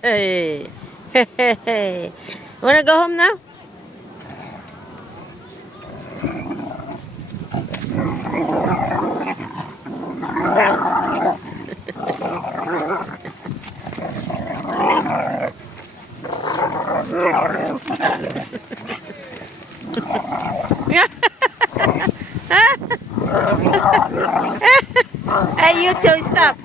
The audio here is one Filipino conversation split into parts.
Hey. Hey. Wanna go home now? Hey, you two, stop.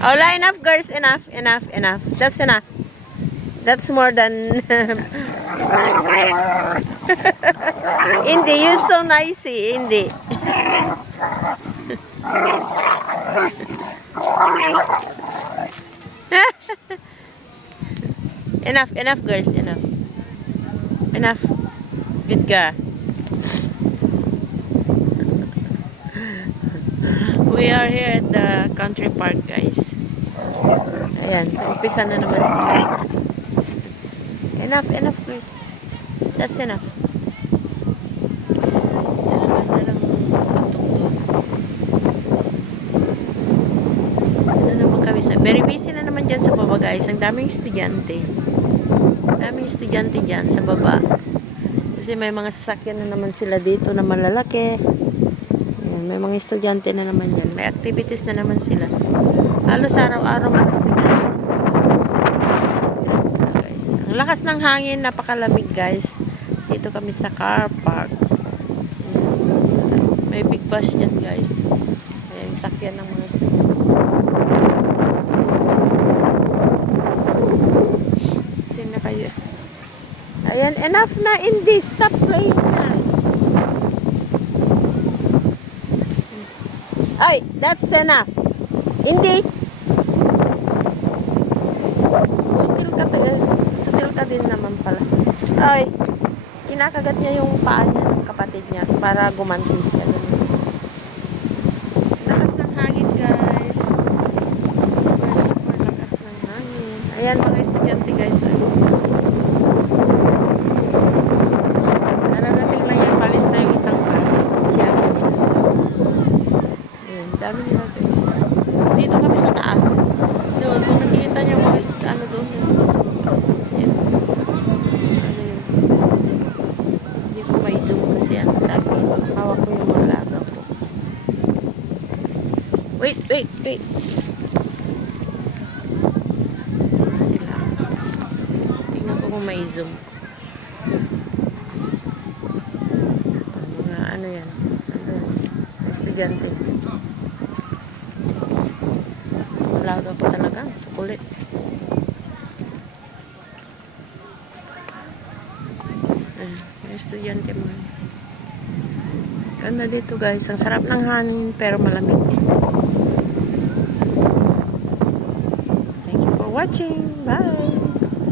Hola, enough girls, enough, enough, enough. That's enough. That's more than... Hindi, you're so nicey, Hindi. Enough, enough girls, enough. Enough. Good ka. We are here at the country park, guys. Ayan, umpisa na naman sila. Enough, enough girls. That's enough. Very busy na naman dyan sa baba, guys. Ang daming estudyante. Daming estudyante dyan sa baba. Kasi may mga sasakyan na naman sila dito na malalaki. Ayan, may mga estudyante na naman dyan. May activities na naman sila. Halos araw-araw mga estudyante. Guys. Ang lakas ng hangin, napakalamig, guys. Dito kami sa car park. May big bus dyan, guys. Ayan, sakyan ng mga estudyante. Ayan, enough na, Hindi. Stop playing na. Ay, that's enough. Hindi. Sutil ka din naman pala. Ay, kinakagat niya yung paa niya ng kapatid niya para gumanti siya. Lakas ng hangin, guys. Super lakas ng hangin. Ayan, mga estudyante, guys. Dami nila, guys. Dito kami sa taas. Doon, kung nakikita niyo mga ano doon. Yan. Ano yun. Hindi ko may zoom kasi ang lagi. Hawak ko yung mga laga ko. Wait. Sila. Tingnan ko kung may zoom ko. Mga ano yan. Estudyante. Laga ko talaga. Kulit. Estudyante mo. Ganda dito, guys. Ang sarap ng hangin pero malamig. Thank you for watching. Bye!